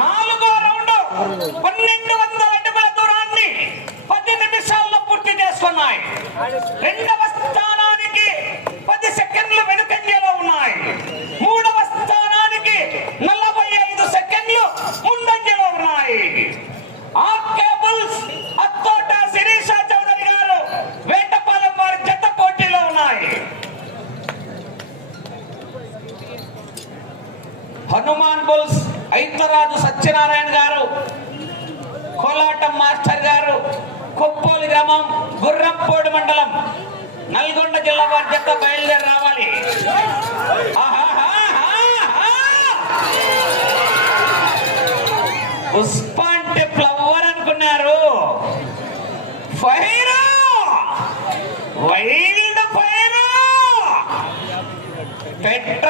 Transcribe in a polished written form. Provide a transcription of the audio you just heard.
నాలుగో రౌండ్ 1200 అడుగుల దూరాన్ని 10 నిమిషాల్లో పూర్తి చేసుకున్నాయి. రెండవ స్థానానికి 10 సెకండ్లు వెనుకంజలో ఉన్నాయి. మూడవ స్థానానికి 45 సెకండ్లు ముందంజలో ఉన్నాయి. ఆ కేబుల్స్ అత్తోట శిరీష చౌదరి గారు వేటపాలెం వారి జత పోటీలో ఉన్నాయి. హనుమాన్ బుల్స్ ఐతరాజు సత్యనారాయణ గారు, కోలాటం మాస్టర్ గారు, కొప్పోలి గ్రామం, గుర్రంపోడు మండలం, నల్గొండ జిల్లా వారి జత బయలుదేరి రావాలి. పుష్ప అంటే ఫ్లవర్ అనుకున్నారు. Fire wild fire petrol